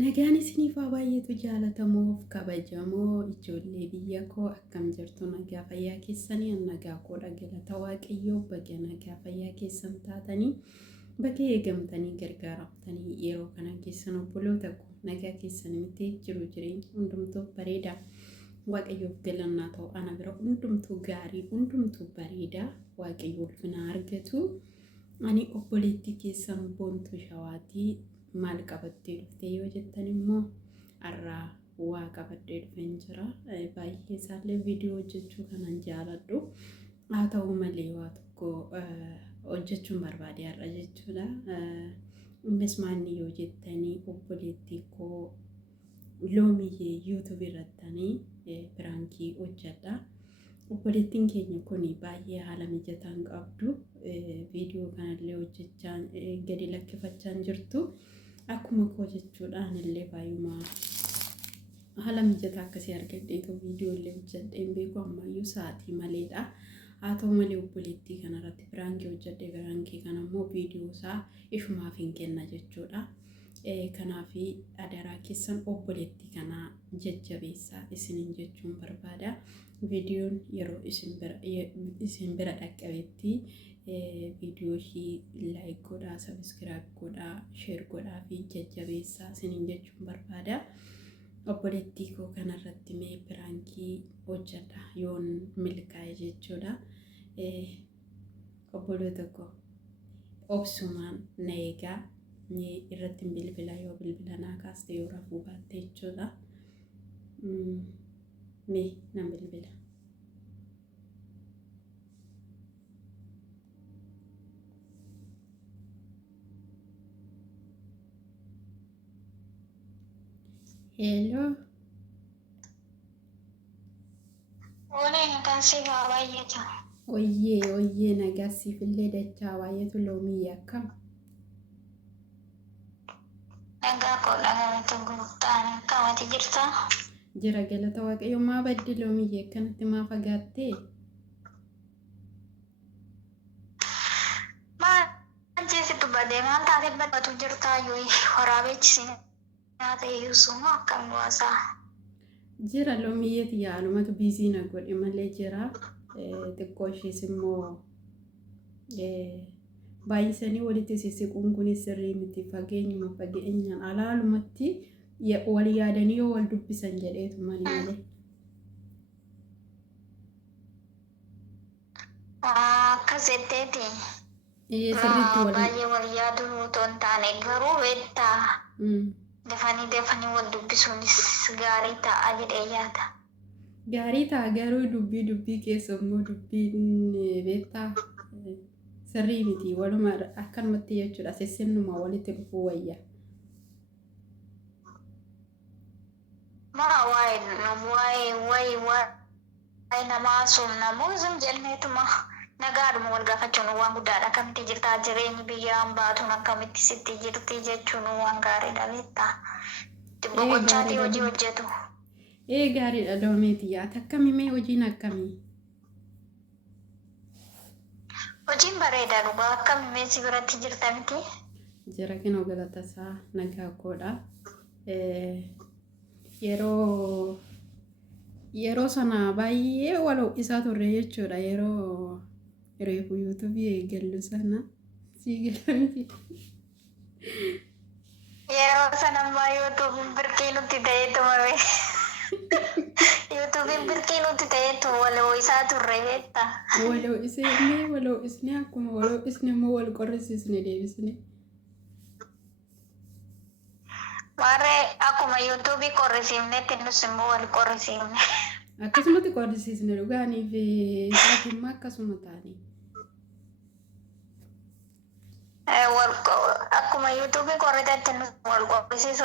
Nagaan isiniif haa baay'eetu jaalatamuuf kabajamoo ijoollee biyya koo akkam jirtu nagaa fayyaa keessanii nagaa koo galata waaqayyoo baga nagaa fayyaa keessan taatanii baga eegamtanii gargaaramtanii yeroo kana keessan obboloota koo nagaa keessan miti jiru jireenya hundumtuu bareeda waaqayyoof galannaa ta'u ana bira hundumtuu gaarii hundumtuu bareeda waaqayyoo ulfina argatu ani obboleettii keessan boontuu shawaatii maal qabattee dhuftee yoo jettan immoo arraa waa qabattee dhufeen jira baay'ee isaallee viidiyoo hojjechuu kanan jaaladhu haa ta'u malee waa tokko hojjechuun barbaade har'a jechuudha innis maanni yoo jettanii obboleettii koo loomiyyee yuutuubii irrattanii piraankii hojjedha obboleettiin keenya kun baay'ee haala mijataan qabdu viidiyoo kanallee hojjechaa gadi lakkifachaa jirtu akkuma koo jechuudhaan illee baay'uma haala mijataa akkasii argadheetu viidiyoo illee hojjedheen beeku ammayyuu sa'aatii maleedha haa ta'u malee obboleettii kanarratti piraankii hojjedhee piraankii kana immoo viidiyoo isaa ifumaaf hin kenna jechuudha kanaaf adaraa keessan obboleettii kanaa jajjabeessaa isiniin jechuun barbaada viidiyoon yeroo isin bira dhaqqabetti video shi like godhaa subscribe godhaa share godhaa fi jajjabeessaa isiniin jechuun barbaada obboleettii koo kanarratti mee piraankii hojjedha yoon milkaa'e jechuudha obboloota koo obsumaan na eegaa irratti bilbila yoo bilbila naa kaaste yoo rafuu baatte jechuudha mee nan bilbila hello oyyee nagaasiif illee dachaa baay'eetu loomii akkam nagaa kodhaa gurgurtaan kamati jirta jira galata waaqayyo maa baddi loomii akkanatti maa fagaattee jeesitu badee maal taatee baddatu jirtaa yoo waraabeechisiin nyaata eeyyusuma akkam waasaa jira loomiyyeeti yaalumatu biizii na godhe malee jira xiqqoo ishees immoo baay'isanii walitti sissiquun kunis sirrii miti fageenyaan alaalumatti wal yaadanii yoo wal dubbisan jedheetu malee akkas jetteeti baay'ee wal yaaduu otoo hin taane garuu beektaa dafanii wal dubbisuunis gaarii ta'a jedhee yaada. Gaarii ta'a garuu dubbii keessa immoo dubbiin beektaa sirrii miti waluma akkanumatti jechuudha sessinnuma walitti dhufuu wayya. Maa waa'ee namaa somnamuu sun jenneetuma nagaadhuma wal gaafachuun waan guddaadha akkamitti jirtaa jireenyi biyyaan baatuun akkamitti sitti jirti jechuun waan gaariidha beektaa dibbo gochaatii hojii hojjetu. Gaariidha loomeeti yaata akkamii hojiin akkamii? Hojiin bareeda dhugaa akkamii si biratti jirta miti? Jira kinoo galatasaa nagaa koodha. Yeroo sana baay'ee waloo isaa turre jechuudha yeroo reefu yuutuubii eegallu sana sii galamti. Yeroo sana ammaa yuutuubiin birqii nutti ta'ee tumame. YouTubein birqii nutti ta'eetu waloo isaa turre beektaa. Waloo isne akkuma waloo isne immoo wal qorrisiisne deebisne. Maarree akkuma yuutuubii qorrisiifnetti nus immoo wal qorrisiifne. Akkasumatti qorrisiisne dhugaanii fi saatimmaa akkasuma taanii. Akkuma yuutuubii qorritetti nus wal qorrisiisu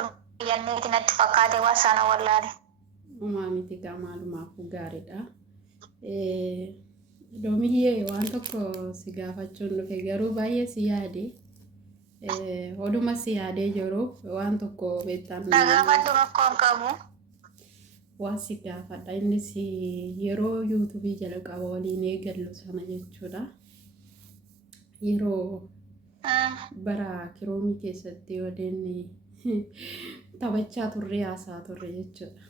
yanneeti natti fakkaate waan sana wallaale. Miti maalumaafuu gaariidha. Loomiyyee waan tokko si gaafachuun dhufe garuu baay'ee si yaade. Oduma si yaadee jiru waan tokko beektaan. Gaafadhu rakkoon qabu. Waan si gaafadha innis yeroo yuutuubii jalqaba waliin eegallu sana jechuudha. Yeroo bara kiroomii keessatti waliin taphachaa turre haasaa turre jechuudha.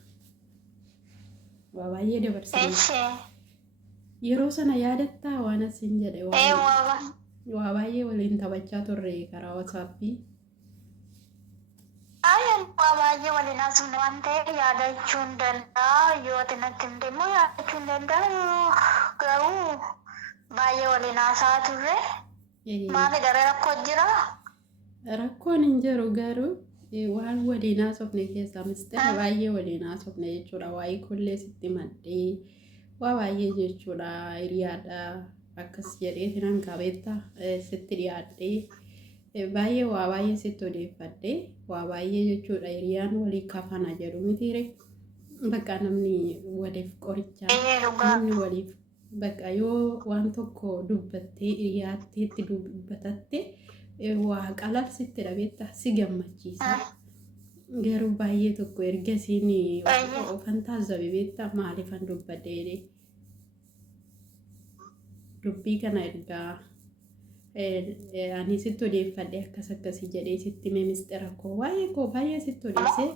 Waa baay'ee dabarsine. Yeroo sana yaadattaa waan asiin jedhe waa baay'ee waliin taphachaa turre karaa WhatsAppii. Ayan waa baay'ee waliin haasofne waan ta'eef yaadachuu hin danda'a. Yoo ati natti himte immoo yaadachuu hin danda'u. Garuu baay'ee waliin haasaa turre. Maali daree rakkoo jira? Rakkoon hin jiru garuu waan waliin haasofne keessaa mistira baay'ee waliin haasofne jechuudha. Waa'ee kullee sitti maddee waa baay'ee jechuudha. Hiriyaadha akkas jedheetiin hanqabeetta sitti dhiyaadhee baay'ee waa baay'ee sitti odeeffadhee waa baay'ee jechuudha. Hiriyaan walii kafana jedhu mitiire bakka namni waliif qorichaa namni waliif bakka yoo waan tokko dubbattee hiriyaatteetti dubbatatte waa qalalsitti dhabeetta si gammachiisa. Garuu baay'ee tokko ergasiin ofan taasisabe beektaa maaliifan dubbadhee dubbii kana ergaa ani sitti odeeffadhe akkas akkasii jedhee sitti mee mistira koo waa'ee koo baay'ee sitti odeessee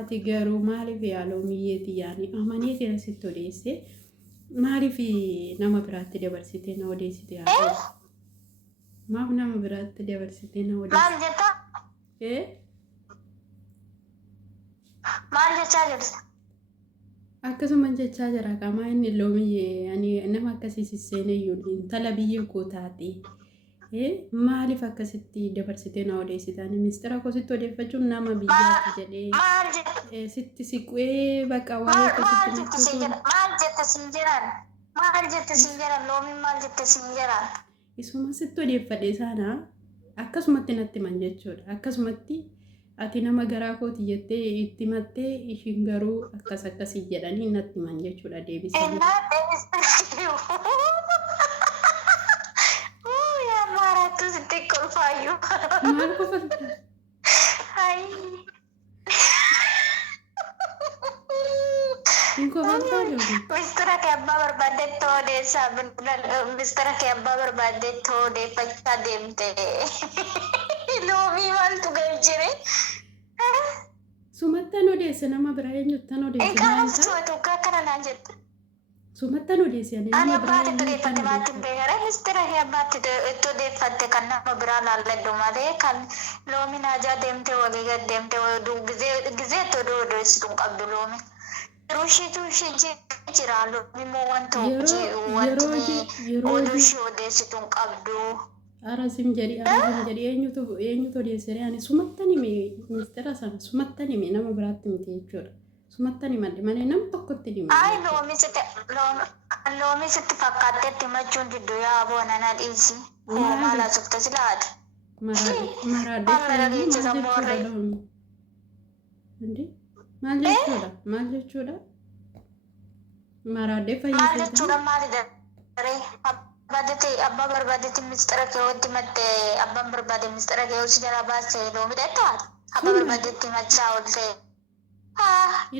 ati garuu maaliif yaaloo miyyeeti yaani amanee kana sitti odeessee maaliif nama biraatti dabarsitee na odeessite haa maaf nama biraatti dabarsitee na odeessite Maal jetta? Maal jechaa jirta? akkasuma jechaa jira qaama inni loomiyyee ani nama akkasii sisseeneyyuu intala biyya koo taate maaliif akkasitti dabarsitee na odeessitanii mistira koo sitti odeeffachuun nama biyyaati jedhee Maal jetta? sitti siqee bakka waa'ee akkasitti Maal jetta siin jiran? Maal jetta siin jiran? Loomiin maal jetta siin jiran? isuma sitti odeeffadhe sana akkasumatti natti himan jechuudha. Akkasumatti ati nama garaa kooti jettee itti himattee ishiin garuu akkas akkasii jedhanii natti himan jechuudha deebisanii. Ennaa deebisanii yaa maaraattu sitti kolfaayyuu. Maal kofalta? Hin kofaltaa jiru. Mistira kee abbaa barbaaddetti odeessaa mistira kee abbaa barbaaddetti odeeffachaa deemte. Loomii maaltu galchire? Sumattan odeesse nama biraa eenyuttan odeesse Egaa maal namtu ta'a? tokko akkana naan jette. Sumattan odeesse Ani nama biraa abbaatti eenyuttan odeeffatte maatti hin odeesse? beekare mistira kee abbaatti itti odeeffatte kan nama biraa laalladhu malee kan loomiin hajaa deemte walii gad deemte gizeetti oduu odeessitu hin qabdu loomiin. Yeroo ishee jira loomiin moo wanta oduu ishee odeessitu hin qabdu. Arasim jadi eenyutu odeesse ani sumattan hime mistira sana sumattan hime nama biraatti miti jechuudha. Sumattan himadhe malee nama tokkotti hime. Ay loomii sitti fakkaattetti himachuun jidduu yaa boona na dhiisi. Hoo maal asufta silaati? Maal jechuudha? Maraadee Maal fayyisee jechuudha maali daree? Abbaa barbaadetti mistira kee walitti himatte abbaan barbaade mistira kee hojii jala baase loomii dheettaati? Abbaa barbaadetti himachaa oolte.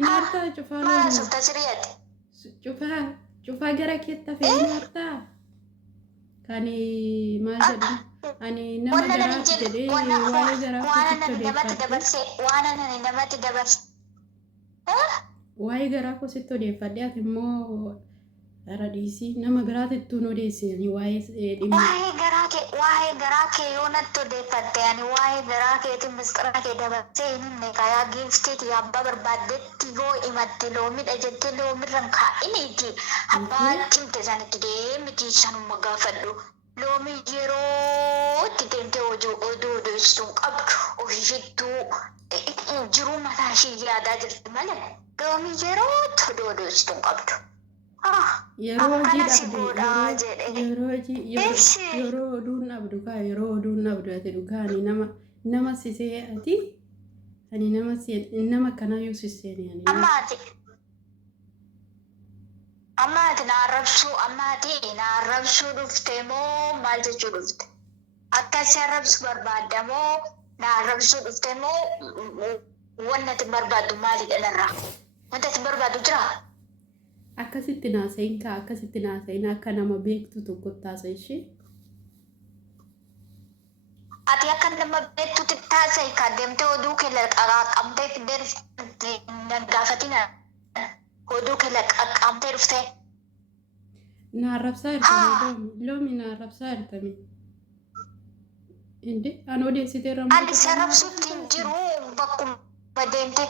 Inaartaa cufaa Maal loomii. asufta siriyaati? Cufaa gara keetta fe'ee inaartaa. Kan maal jedhamu? Ani nama garaati jedhee waa'ee garaa waan namatti dabarse. Waa'ee garaa koo sitti odeeffadhe ati immoo radhiisii nama biraatittuu nu odeessanii waa'ee dhimma. Waa'ee garaa kee yoo natti odeeffatte ani waa'ee garaa keetiin mistira kee dabarsee hin himne kayaa giiftiiti abbaa barbaaddetti yoo himatte loomiidha jettee loomirran kaa'iniiti abbaa timte sanitti deemiti sanuma gaafadhu. Loomii yeroo itti deemtee oduu odeessituu qabdu ofiifittuu jiruu mataa ishee yaadaa jirti malee loomii yeroo itti oduu odeessituu qabdu. Yeroo oduun dhabdu kaa yeroo oduun dhabdu ati dhugaani nama sisee ati ani nama kanaayyuu sisseeni ani. Ammaati naarrabsuu dhufte moo maal jechuu dhufte? Akkasi arrabsu barbaadda moo naarrabsuu dhufte moo wanti ati barbaaddu maalidha narraa? Wanti ati barbaaddu jiraa? Akkasitti naasayin akka nama beektu tokko taasa ishee. ati akka nama beektutti taasise ka deemtee oduu kee qaqqabdee fiddee gaafatina oduu kee qaqqabdee dhuftee. Naarrabsaa hirtame loomi naarrabsaa hirtame. Inde anoo deessitee rammoo. Ani sarabsuutti hin jiru bakkuma deemtee.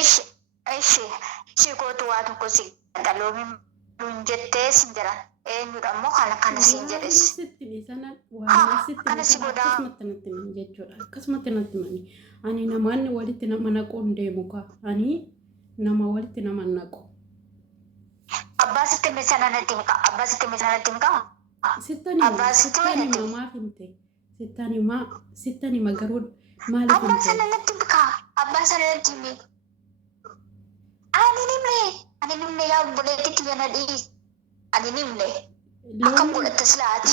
Ishi gootu waa tokko si loomi hin jettee sin jira. Eenyudha immoo kana siin jedhes. Kana si godhaa. Akkasumatti natti himan jechuudha. Akkasumatti natti himani. Ani namoonni walitti nama naquun deemu ka. Ani nama walitti nama naqu. Abbaa sitti hime sana natti himi kaa. Abbaa sitti hime sana natti himi kaa. Sittani mamaaf himte. Sittani ma garuu maaliif himte? Abbaa sana natti himi kaa. Abbaa sana natti himi. Ani nimne yaa obboleettitti yana dhiis. Ani nimne. Akkam godhatte silaati.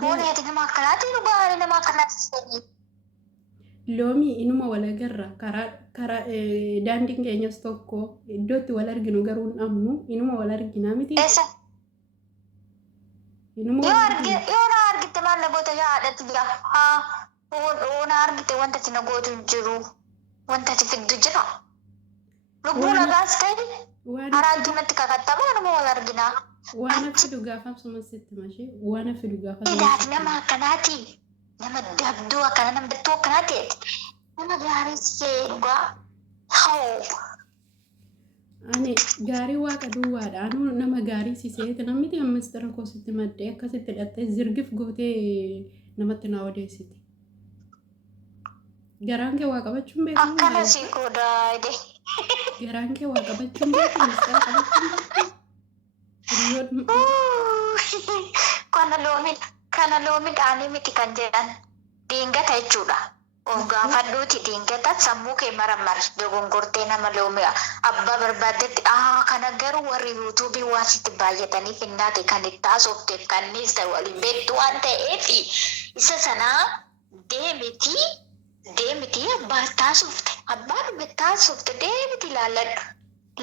Booneeti nama akkanaati dhugaa nama akkanaati. Loomi inuma wal agarra karaa daandiin keenyas tokko iddootti wal arginu garuu hin amnu inuma wal arginaa miti. Yoo na argite maal na goota yaa haadhatti jira. Yoo na argite wanta ati na gootu hin jiru. Wanta ati fiddu jira. Lubbuu nagaas ta'e karaa adduunatti kakattamaa nama wal arginaa. Waan fidu gaafa sitti mashee waan fidu gaafa. Ilaati nama akkanaati. Nama dabduu akkana nama dattuu akkanaati. Nama gaarii see dhugaa. Ani gaarii waaqa duwwaadha. Anu nama gaarii siseeti namni mistira koo sitti maddee akkasitti hidhattee zirgif gootee namatti na odeessiti. Garaan kee waa qabachuun beekamu. Akkana si godhaade. Garaan kee waa qabachuun beekamu mistira qabachuun beekamu. Kana loomi dhaanii miti kan jedhan diingata jechuudha. Of gaafadhuuti diingata sammuu kee maramar dogongortee nama loomi abbaa barbaaddetti kana garuu warri yuutuubii waan sitti baay'atanii finnaate kan itti haasofteef kanniis ta'e waliin beektu waan ta'eef isa sanaa deemiti abbaa taasofte abbaa taasofte deemiti ilaalladhu.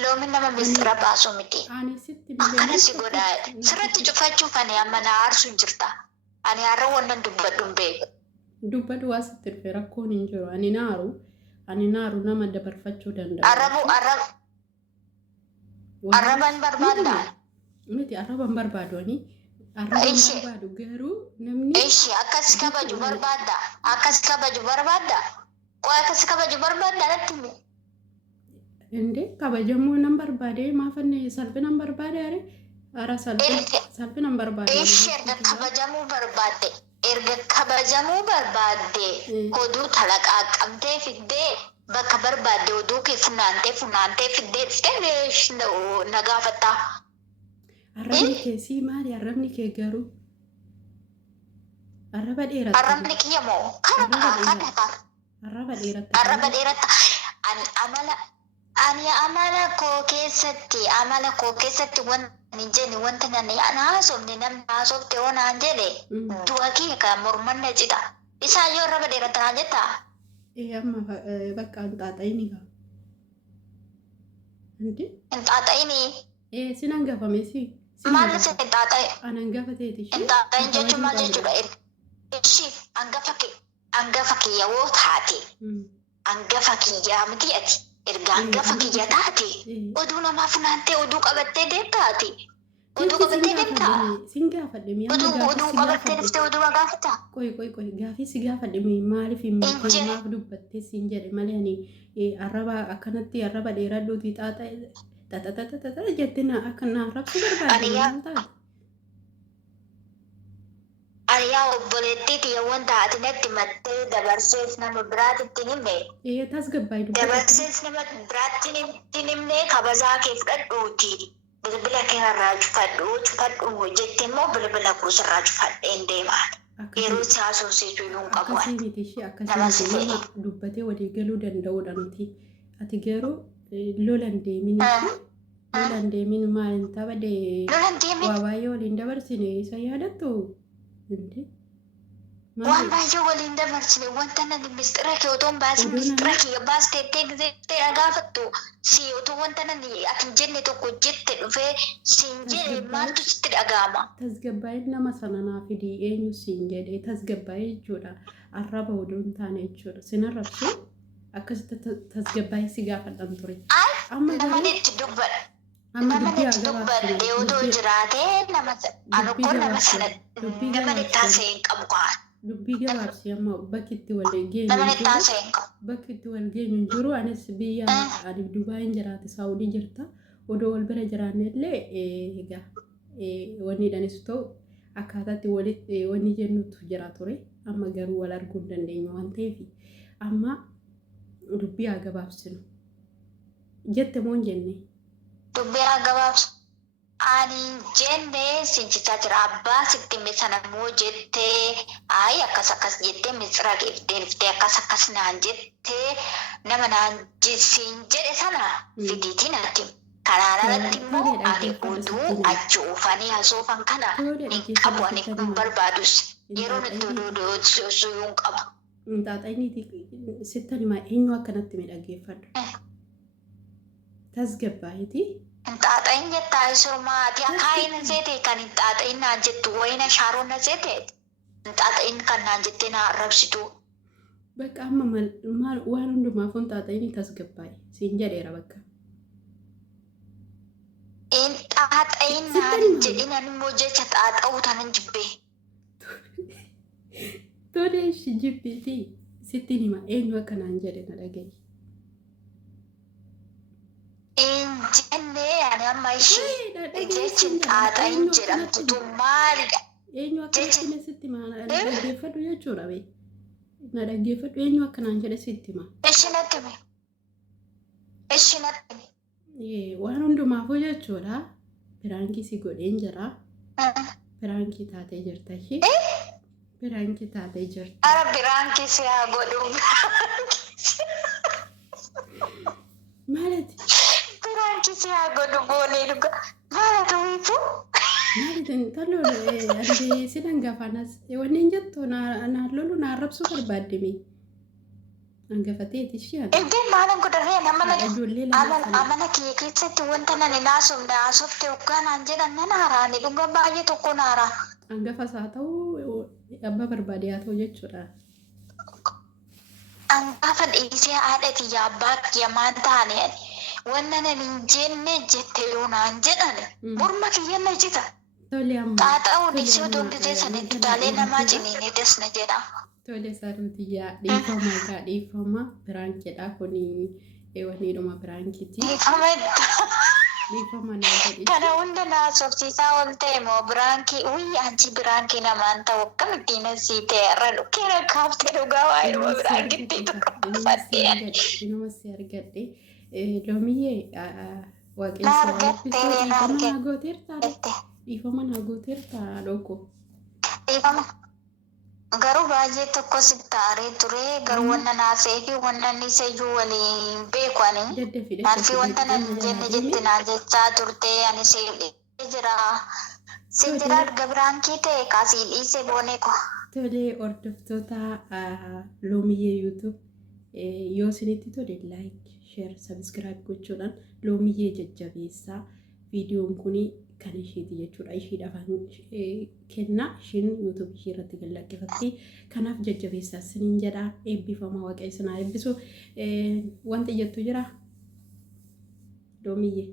Loomi nama mistira baasu miti. Akkana si godhaa. Sirratti cufachuuf ani amma na aarsu hin jirta. Ani har'a wannan dubbadhu hin beeku. Dubbadhu waa sitti dhufe rakkoon hin jiru. Ani naaru nama dabarfachuu danda'a. Arraban barbaaddaa? Miti arraban barbaadoni. Arraban barbaadu garuu namni. Ishi akkas kabaju barbaaddaa? Akkas kabaju barbaaddaa? Qoy akkas kabaju barbaaddaa natti himi. Inde kabajamuu nan barbaade maafanne salphi nan barbaade ara salphi nan barbaade. Erga kabajamuu barbaadde oduu talaqaa qabdee fiddee bakka barbaadde oduu kee funaantee fiddee dhuftee na gaafattaa. Arrabni kee sii maali arrabni kee garuu? Arraba dheeratta. Arrabni kiyya moo? Arraba dheeratta. Arraba dheeratta. Ani amala koo keessatti wanta hin jenne wanta namni haasofne namni haasofte onaan jedhe du'a kiyya kan mormanna cita. Isaan yoo arraba dheeratta naan jettaa? Amma bakka hin xaaxayini kaa. Hin xaaxayini? Sin hangafame si. Maal si hin xaaxaye? An hangafateeti. Hin xaaxayin jechuun maal jechuudha? Ishi hangafa kiyya woo taate. Hangafa kiyyaa miti ati. Erga hangafa kiyya taate oduu namaaf naantee oduu qabattee deemtaati. Oduu qabattee deemtaa. Sin gaafadhe mi'a oduu qabattee dhuftee oduu gaafata. Qoy gaafii si gaafadhe maaliif maaf dubbattee siin jedhe malee ani arraba akkanatti arraba dheeradhuuti xaaxa jettee akka na arrabsu barbaade. Ani yaa obboleettiiti yoo wanta ati natti mattee dabarseef nama biraatti himne. Tasgabbaay dabarseef nama biraatti himne kabajaa kee fudhadhuuti. Bilbila kee irraa cufadhu jettee immoo bilbila kuusa irraa cufadheen deemaan. Yeroo si haasofsiisu iyyuu hin qabu. Akkasii miti ishee akkasii dubbatee walii galuu danda'uudha nuti. Ati garuu lolan deemin maalin taphadee waa baay'ee waliin dabarsine isa yaadattu. Waan baay'ee waliin dabarsine wanta nani mistira kee otoo hin baasin mistira kee baasteettee gisee gaafattu si otoo wanta nani ati jenne tokko jette dhufee siin jedhe maaltu sitti dhaga'ama. Tasgabbaa'in nama sana naa fidii eenyu siin jedhee tasgabbaa'ee jechuudha. Arraba oduu hin taane jechuudha. Sin arrabsu akkasitti tasgabbaa'ee si gaafadhan ture. Namni itti dubbadha. Namni itti dubbadhe otoo jiraatee nama alukkoon nama sana namni itti haasa'e hin qabu kaan. Dubbii gabaabsii amma bakki itti wal geenyu Namni itti haasa'e hin qabu. bakki itti wal geenyu jiru anis biyya ani Dubaayii jiraate Saawudii jirta. Odoo wal bira jiraanne illee egaa wanni dhanis ta'u akkaataatti walitti wanni jennutu jira ture. Amma garuu wal arguu hin dandeenyu waan ta'eef amma dubbii haa gabaabsinu. Jette moo hin jenne? Dubbii haa gabaabsu. Ani jenne sinchichaa jira abbaa sitti sana moo jettee ayi akkas jettee misira deebiftee akkas naan jettee nama naan siin jedhe sana fidiitiin ati kanaan alatti immoo ani oduu achi oofanii hasoofan kana hin qabu ani hin barbaadus yeroo itti oduu osoo hin qabu. Xaaxainiiti sittan himaa eenyu akkanatti miidhaggeeffadhu. Tasgabbaa'iti. Xaaxain jettaa isoomaati akaayin seete kan hin xaaxain naan jettu wayina shaaroon na seete xaaxain kan naan jettee na arrabsitu. Bakka amma maal waan hundumaaf hin xaaxaini tasgabbaa'e siin jedheera bakka. In xaaxain naan jedhin ani immoo jecha xaaxa'uu tanan jibbee. Tole ishi jibbiiti sittiin hima eenyu akka naan jedhe na dhagaye. Jenne ani amma ishee jechi xaaxain jedhamtutu maalidha? Eenyu akka naan sitti hima na dhaggeeffadhu jechuudha bee. Na dhaggeeffadhu eenyu akka naan jedhe sitti hima. Ishinatti hime. Waan hundumaafuu jechuudha. Biraankii si godheen jira. Biraankii taatee jirta ishee. Biraankii taatee jirta. Ara biraankii si haa godhu. Maalati? Biraankii si haa godhu goonee dhuga. Maalatu wiifu? Maalitin toloo adde sidan gaafanas wanni hin jettu na lolu na arrabsuu barbaaddemi. Hangafateeti ishee ana. Intiin maalan godharree amana kiyya keessatti wanta nani naasofne haasofte hoggaa naan jedhan nan haaraa ni dhuga baay'ee tokko naaraa. Hangafas haa ta'u abbaa barbaade haa ta'u jechuudha. Hangafa dhiisee haadha kiyya abbaa kiyya maan taane wanna nani hin jenne jette yoo naan jedhan morma kiyya na jita. Tole amma. Xaaxa'uu dhiisee otoo gisee sanitti utaalee namaa jiniin desna jedha. Tole saarutiyyaa dhiifama egaa dhiifama biraankiidha kuni wanniidhuma biraankiiti. Dhiifama naa jedhi. Kana hunda naasofsiisaa ol ta'e moo biraankii anchi biraankii namaan ta'u akkamittiin asii ta'e irra dhukkeera kaaftee dhugaa waa'ee dhuma biraankiitti tokkoffadhee. Inuma si argadhe loomiyyee waaqessa dhiifama naa gooteertaa dhoko. Dhiifama. Garuu baay'ee tokko sitti aaree ture garuu wanna naasee fi wanna inni iseeyyuu waliin beekani. Maalfi wanta nan jenne jette naan jechaa turte ani jira. Si jira arga biraankii ta'e kaasii dhiisee boonee ko. Tole hordoftoota loomiyyee YouTube yoo isinitti tole like, share, subscribe gochuudhaan loomiyyee jajjabeessaa viidiyoon kuni kan isheeti jechuudha. Isheedhaaf kenna ishiin YouTube ishee irratti gallaqqifatte kanaaf jajjabeessaa isiniin jedha. Eebbifamaa waaqa isinaa eebbisu. Wanti jettu jira loomiyyee.